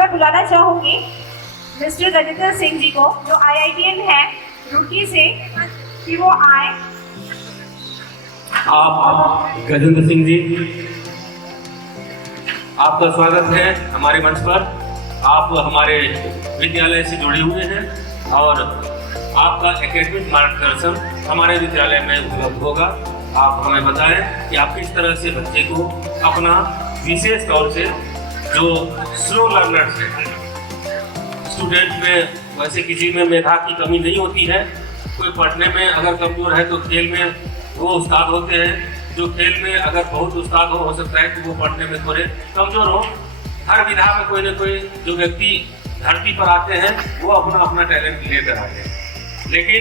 मैं बुलाना चाहूँगी मिस्टर गजेंद्र सिंह जी को, जो IITian है रुड़की से, कि वो आए। आप गजेंद्र सिंह जी, आपका स्वागत है हमारे मंच पर। आप हमारे विद्यालय से जुड़े हुए हैं और आपका एकेडमिक मार्गदर्शन हमारे विद्यालय में उपलब्ध होगा। आप हमें बताएं कि आप किस तरह से बच्चे को अपना, विशेष तौर से जो स्लो लर्नर्स हैं, स्टूडेंट में वैसे किसी में मेधा की कमी नहीं होती है, कोई पढ़ने में अगर कमजोर है तो खेल में वो उस्ताद होते हैं, जो खेल में अगर बहुत उस्ताद हो सकता है कि वो पढ़ने में थोड़े कमजोर हो। हर विधा में कोई ना कोई जो व्यक्ति धरती पर आते हैं वो अपना अपना टैलेंट लेकर आते हैं। लेकिन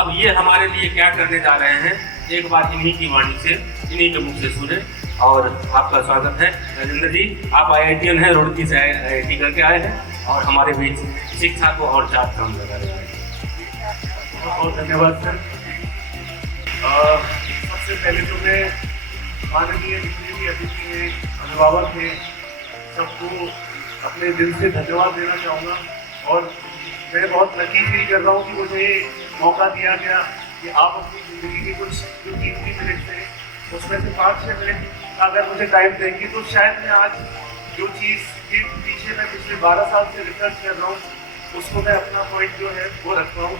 अब ये हमारे लिए क्या करने जा रहे हैं, एक बार इन्हीं की वाणी से, इन्हीं के मुख से सुने। और आपका स्वागत है गजेंद्र जी। आप IITian हैं, रुड़की से IIT करके आए हैं और हमारे बीच शिक्षा को और चार काम लगा रहे हैं। बहुत धन्यवाद सर। सबसे पहले तो मैं माननीय जितने भी अतिथि हैं, अभिभावक हैं, सबको अपने दिल से धन्यवाद देना चाहूँगा। और मैं बहुत लकी फील कर रहा हूँ कि मुझे मौका दिया गया कि आप अपनी ज़िंदगी के कुछ जो कीमती मिनट हैं उसमें से 5-6 मिनट अगर मुझे टाइम देंगे तो शायद मैं आज जो चीज़ के पीछे मैं पिछले 12 साल से रिसर्च कर रहा हूँ उसको मैं अपना पॉइंट जो है वो रख पाऊँ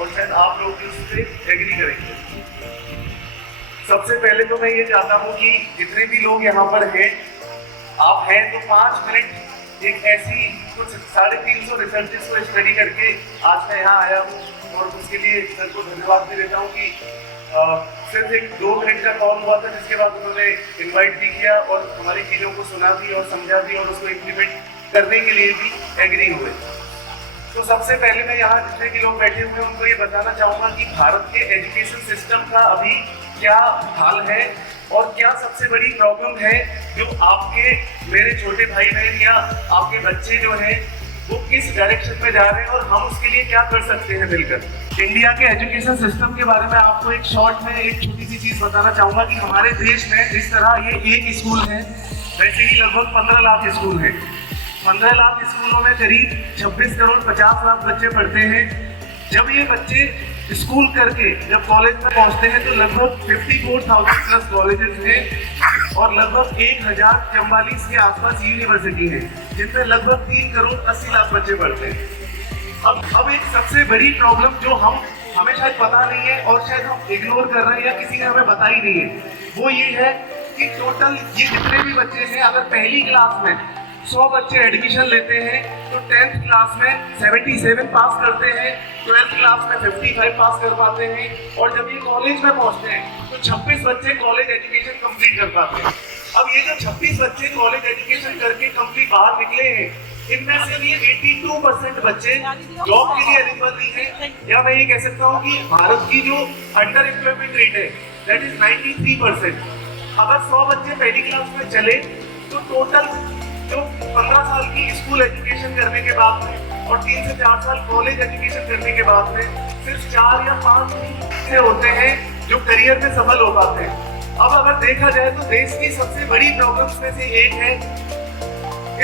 और शायद आप लोग भी उससे एग्री करेंगे। सबसे पहले तो मैं ये चाहता हूँ कि जितने भी लोग यहाँ पर हैं, आप हैं तो 5 मिनट एक ऐसी कुछ 350 रिसर्चेस को स्टडी करके आज मैं यहाँ आया हूँ और उसके लिए सर को धन्यवाद भी देता हूँ कि सिर्फ एक 2 मिनट का कॉल हुआ था जिसके बाद उन्होंने इनवाइट भी किया और हमारी चीज़ों को सुना भी और समझा भी और उसको इम्प्लीमेंट करने के लिए भी एग्री हुए। तो सबसे पहले मैं यहाँ जितने भी लोग बैठे हुए हैं उनको ये बताना चाहूँगा कि भारत के एजुकेशन सिस्टम का अभी क्या हाल है और क्या सबसे बड़ी प्रॉब्लम है जो आपके, मेरे छोटे भाई बहन या आपके बच्चे जो हैं वो किस डायरेक्शन में जा रहे हैं और हम उसके लिए क्या कर सकते हैं मिलकर। इंडिया के एजुकेशन सिस्टम के बारे में आपको एक शॉर्ट में एक छोटी सी चीज़ बताना चाहूँगा कि हमारे देश में जिस तरह ये एक स्कूल है, वैसे ही लगभग 15 लाख स्कूल हैं। 15 लाख स्कूलों में करीब 26 करोड़ 50 लाख बच्चे पढ़ते हैं। जब ये बच्चे स्कूल करके जब कॉलेज में पहुंचते हैं तो लगभग 54,000 प्लस कॉलेजेस हैं और लगभग 1044 के आसपास यूनिवर्सिटी है जिनमें लगभग 3 करोड़ 80 लाख बच्चे पढ़ते हैं। अब एक सबसे बड़ी प्रॉब्लम जो हमें शायद पता नहीं है और शायद हम इग्नोर कर रहे हैं या किसी ने हमें बताई नहीं है, वो ये है कि टोटल ये जितने भी बच्चे हैं, अगर पहली क्लास में 100 बच्चे एडमिशन लेते हैं तो 10th क्लास में 77 पास करते हैं, 12th क्लास में 55 पास कर पाते हैं और जब ये कॉलेज में पहुंचते हैं तो 26 बच्चे कॉलेज एजुकेशन कंप्लीट कर पाते हैं। अब ये जो 26 बच्चे कॉलेज एजुकेशन करके कंप्लीट बाहर निकले हैं, इनमें से भी 82% बच्चे जॉब के लिए एलिजिबल नहीं है, या मैं ये कह सकता हूँ कि भारत की जो अंडर एम्प्लॉयमेंट रेट है दैट इज 93%। अगर 100 बच्चे पहली क्लास में चले तो टोटल जो 15 साल की स्कूल एजुकेशन करने के बाद में और 3 से 4 साल कॉलेज एजुकेशन करने के बाद में सिर्फ 4 या 5 से होते हैं जो करियर में सफल हो पाते हैं। अब अगर देखा जाए तो देश की सबसे बड़ी प्रॉब्लम्स में से एक है।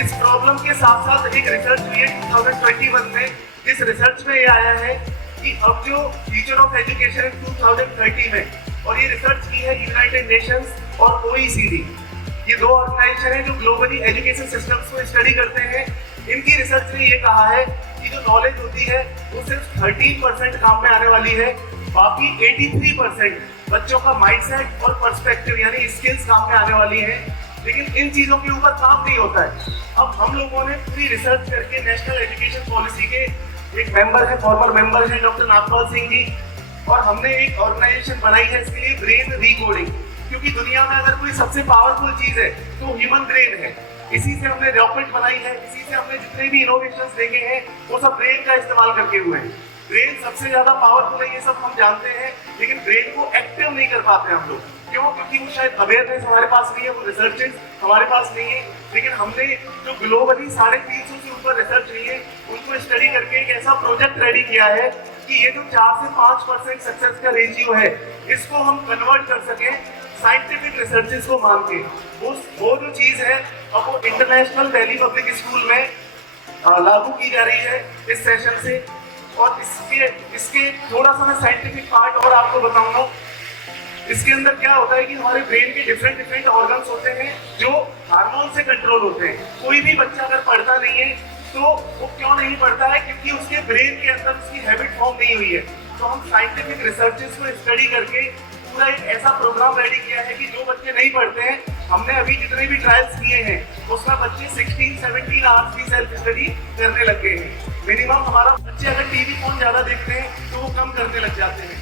इस प्रॉब्लम के साथ साथ एक रिसर्च हुई है 2021 में। इस रिसर्च में ये आया है कि अब जो फ्यूचर ऑफ एजुकेशन 2030 में, और ये रिसर्च की है यूनाइटेड नेशंस और OECD, ये 2 ऑर्गेनाइजेशन है जो ग्लोबली एजुकेशन सिस्टम्स को स्टडी करते हैं। इनकी रिसर्च ने ये कहा है कि जो नॉलेज होती है वो सिर्फ 13% काम में आने वाली है, बाकी 83% बच्चों का माइंडसेट और पर्सपेक्टिव यानी स्किल्स काम में आने वाली है। लेकिन इन चीज़ों के ऊपर काम नहीं होता है। अब हम लोगों ने पूरी रिसर्च करके नेशनल एजुकेशन पॉलिसी के एक मेंबर है, फॉर्मर मेंबर है डॉक्टर नागपाल सिंह जी, और हमने एक ऑर्गेनाइजेशन बनाई है इसके लिए, ब्रेन रीकोडिंग। क्योंकि दुनिया में अगर कोई सबसे पावरफुल चीज़ है तो ह्यूमन ब्रेन है। इसी से हमने रॉकेट बनाई है, इसी से हमने जितने भी इनोवेशंस देखे हैं वो सब ब्रेन का इस्तेमाल करके हुए हैं। ब्रेन सबसे ज़्यादा पावरफुल है, ये सब हम जानते हैं, लेकिन ब्रेन को एक्टिव नहीं कर पाते हम लोग। क्यों? क्योंकि वो शायद अवेयरनेस हमारे पास नहीं है, वो रिसर्चेस हमारे पास नहीं है। लेकिन हमने जो ग्लोबली 350 से ऊपर रिसर्च हुई है उनको स्टडी करके एक ऐसा प्रोजेक्ट रेडी किया है कि ये जो 4 से 5% सक्सेस का रेशियो है इसको हम कन्वर्ट कर सकें साइंटिफिक रिसर्चेस को मान के। वो जो चीज़ है, अब वो इंटरनेशनल दिल्ली पब्लिक स्कूल में लागू की जा रही है इस सेशन से। और इसके थोड़ा सा मैं साइंटिफिक पार्ट और आपको बताऊंगा। इसके अंदर क्या होता है कि हमारे ब्रेन के डिफरेंट ऑर्गन्स होते हैं जो हार्मोन से कंट्रोल होते हैं। कोई भी बच्चा अगर पढ़ता नहीं है तो वो क्यों नहीं पढ़ता है? क्योंकि उसके ब्रेन के अंदर उसकी हैबिट फॉर्म नहीं हुई है। तो हम साइंटिफिक रिसर्चेस को स्टडी करके पूरा एक ऐसा प्रोग्राम रेडी किया है कि जो बच्चे नहीं पढ़ते हैं, हमने अभी जितने भी ट्रायल्स किए हैं उसमें बच्चे 16-17 आवर्स की सेल्फ स्टडी करने लग गए हैं। मिनिमम हमारा बच्चे अगर टीवी फोन ज्यादा देखते हैं तो वो कम करने लग जाते हैं।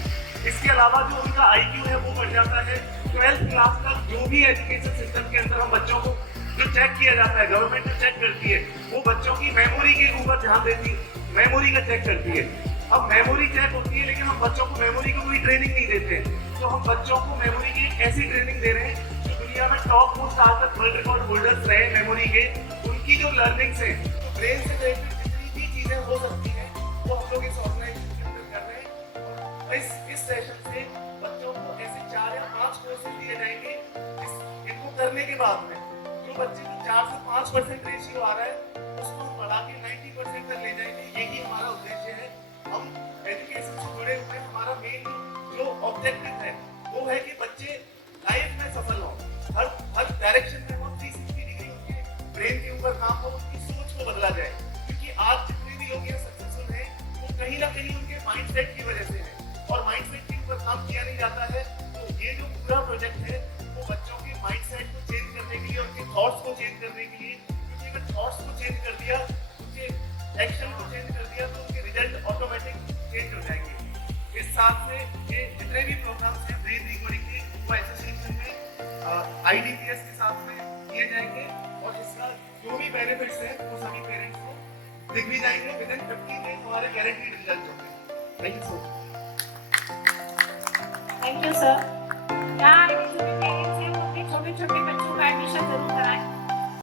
इसके अलावा जो उनका IQ है वो बढ़ जाता है। 12th क्लास तक जो भी एजुकेशन सिस्टम के अंदर हम बच्चों को जो चेक किया जाता है, गवर्नमेंट जो चेक करती है, वो बच्चों की मेमोरी के ऊपर ध्यान देती है, मेमोरी का चेक करती है। अब मेमोरी चेक होती है लेकिन हम बच्चों को मेमोरी की कोई ट्रेनिंग नहीं देते हैं। तो हम बच्चों को मेमोरी की एक ऐसी ट्रेनिंग दे रहे हैं जो दुनिया में टॉप मोस्ट आज तक वर्ल्ड रिकॉर्ड होल्डर्स रहे मेमोरी के, उनकी जो लर्निंग्स है, ब्रेन से रिलेटेड जितनी भी चीजें हो सकती हैं वो हम लोग इस ऑर्गेनाइजेशन के अंदर कर रहे हैं। और इस सेशन से बच्चों को ऐसे 4 या 5 कोर्सेज दिए जाएंगे। इनको करने के बाद में जो बच्चे को 4 से 5% रेशियो आ रहा है उसको हम बढ़ा के 90% तक ले जाएंगे। यही हमारा उद्देश्य है। हम एजुकेशन से जुड़े हुए हमारा मेन जो ऑब्जेक्टिव है वो है कि बच्चे लाइफ में सफल हों। हर डायरेक्शन में वो 360 डिग्री उनके ब्रेन के ऊपर काम हो, उनकी सोच को बदला जाए। क्योंकि आज जितने भी लोग यहाँ सक्सेसफुल हैं वो कहीं ना कहीं उनके माइंडसेट की वजह से है और माइंडसेट के ऊपर काम किया नहीं जाता है। तो ये जो पूरा प्रोजेक्ट है वो बच्चों के माइंडसेट को चेंज करने के लिए, उनके थॉट्स को चेंज करने के लिए, क्योंकि अगर थॉट्स को चेंज कर दिया, उनके एक्शन को चेंज कर दिया तो उनके रिजल्ट ऑटोमेटिक चेंज हो जाएंगे। इस साथ से ये जितने भी प्रोग्राम्स हैं ब्रेन रिकॉर्डिंग के वो एसोसिएशन में IDPS के साथ में किए जाएंगे और इसका जो भी बेनिफिट्स हैं वो सभी पेरेंट्स को दिख भी जाएंगे। विदिन 15 डेज हमारे गारंटीड रिजल्ट होंगे। Thank you so much. Thank you sir. यहाँ आगे जो भी पेरेंट्स हैं वो अपने छोटे छोटे बच्चों का एडमिशन जरूर कराएं।